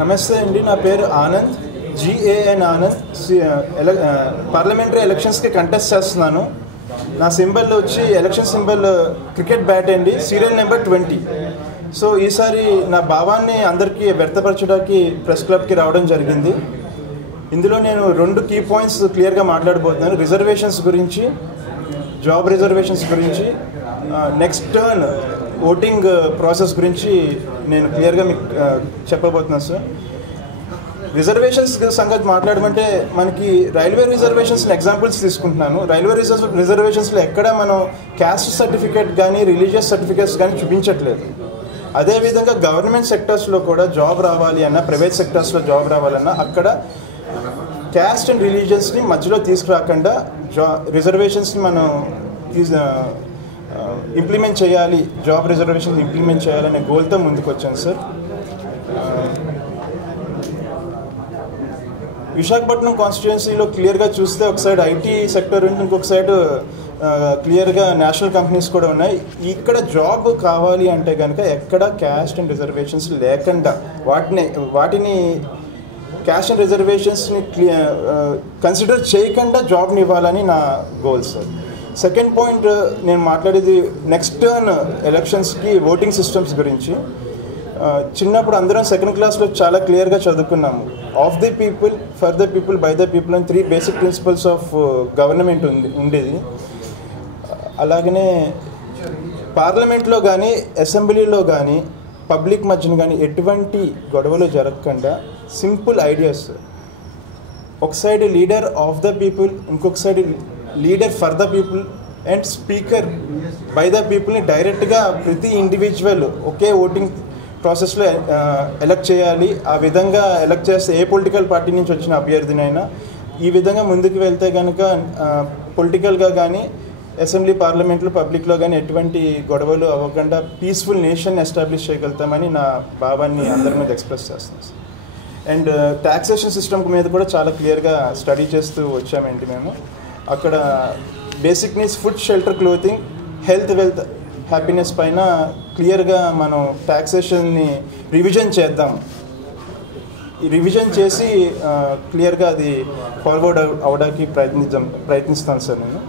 నమస్తే అండి, నా పేరు ఆనంద్, GAN ఆనంద్. పార్లమెంటరీ ఎలక్షన్స్కి కంటెస్ట్ చేస్తున్నాను. నా సింబల్ వచ్చి ఎలక్షన్ సింబల్ క్రికెట్ బ్యాట్ అండి, సీరియల్ నెంబర్ 20. సో ఈసారి నా భావాన్ని అందరికీ వ్యక్తపరచడానికి ప్రెస్ క్లబ్కి రావడం జరిగింది. ఇందులో నేను 2 కీ పాయింట్స్ క్లియర్గా మాట్లాడబోతున్నాను. రిజర్వేషన్స్ గురించి, జాబ్ రిజర్వేషన్స్ గురించి, నెక్స్ట్ టర్న్ ఓటింగ్ ప్రాసెస్ గురించి నేను క్లియర్గా మీకు చెప్పబోతున్నాను సార్. రిజర్వేషన్స్ సంగతి మాట్లాడమంటే మనకి రైల్వే రిజర్వేషన్స్ని ఎగ్జాంపుల్స్ తీసుకుంటున్నాను. రైల్వే రిజర్వేషన్స్లో ఎక్కడ మనం క్యాస్ట్ సర్టిఫికేట్ కానీ రిలీజియస్ సర్టిఫికేట్స్ కానీ చూపించట్లేదు. అదేవిధంగా గవర్నమెంట్ సెక్టర్స్లో కూడా జాబ్ రావాలి అన్నా, ప్రైవేట్ సెక్టర్స్లో జాబ్ రావాలన్నా అక్కడ క్యాస్ట్ అండ్ రిలీజియన్స్ని మధ్యలో తీసుకురాకుండా రిజర్వేషన్స్ని మనం ఇంప్లిమెంట్ చేయాలి, జాబ్ రిజర్వేషన్స్ ఇంప్లిమెంట్ చేయాలనే గోల్తో ముందుకు వచ్చాను సార్. విశాఖపట్నం కాన్స్టిట్యుయెన్సీలో క్లియర్గా చూస్తే ఒక సైడ్ ఐటీ సెక్టర్ ఉంది, ఇంకొక సైడ్ క్లియర్గా నేషనల్ కంపెనీస్ కూడా ఉన్నాయి. ఇక్కడ జాబ్ కావాలి అంటే కనుక ఎక్కడ క్యాస్ట్ అండ్ రిజర్వేషన్స్ లేకుండా వాటిని క్యాస్ట్ అండ్ రిజర్వేషన్స్ని కన్సిడర్ చేయకుండా జాబ్ని ఇవ్వాలని నా గోల్ సార్. సెకండ్ పాయింట్ నేను మాట్లాడేది నెక్స్ట్ టర్న్ ఎలక్షన్స్కి ఓటింగ్ సిస్టమ్స్ గురించి. చిన్నప్పుడు అందరం సెకండ్ క్లాస్లో చాలా క్లియర్గా చదువుకున్నాము. Of the people, for the people, by the people అని 3 బేసిక్ ప్రిన్సిపల్స్ ఆఫ్ గవర్నమెంట్ ఉండేది. అలాగనే పార్లమెంట్లో కానీ, అసెంబ్లీలో కానీ, పబ్లిక్ మధ్యన కానీ ఎటువంటి గొడవలు జరగకుండా సింపుల్ ఐడియాస్, ఒక side leader of the people, ఇంకొక side leader for the people and speaker by the పీపుల్ని డైరెక్ట్గా ప్రతి ఇండివిజువల్ ఒకే ఓటింగ్ ప్రాసెస్లో ఎలక్ట్ చేయాలి. ఆ విధంగా ఎలక్ట్ చేస్తే ఏ పొలిటికల్ పార్టీ నుంచి వచ్చిన అభ్యర్థినైనా ఈ విధంగా ముందుకు వెళ్తే కనుక పొలిటికల్గా కానీ, అసెంబ్లీ, పార్లమెంట్లో, పబ్లిక్లో కానీ ఎటువంటి గొడవలు అవ్వకుండా పీస్ఫుల్ నేషన్ ఎస్టాబ్లిష్ చేయగలుగుతామని నా భావాన్ని అందరి మీద ఎక్స్ప్రెస్ చేస్తాను. అండ్ ట్యాక్సేషన్ సిస్టమ్ మీద కూడా చాలా క్లియర్గా స్టడీ చేస్తూ వచ్చామండి మేము. అక్కడ basic needs, food, shelter, clothing, health, wealth, happiness పైన క్లియర్గా మనం ట్యాక్సేషన్ని రివిజన్ చేద్దాం. రివిజన్ చేసి క్లియర్గా అది ఫార్వర్డ్ అవడానికి ప్రయత్నిస్తాను సార్ నేను.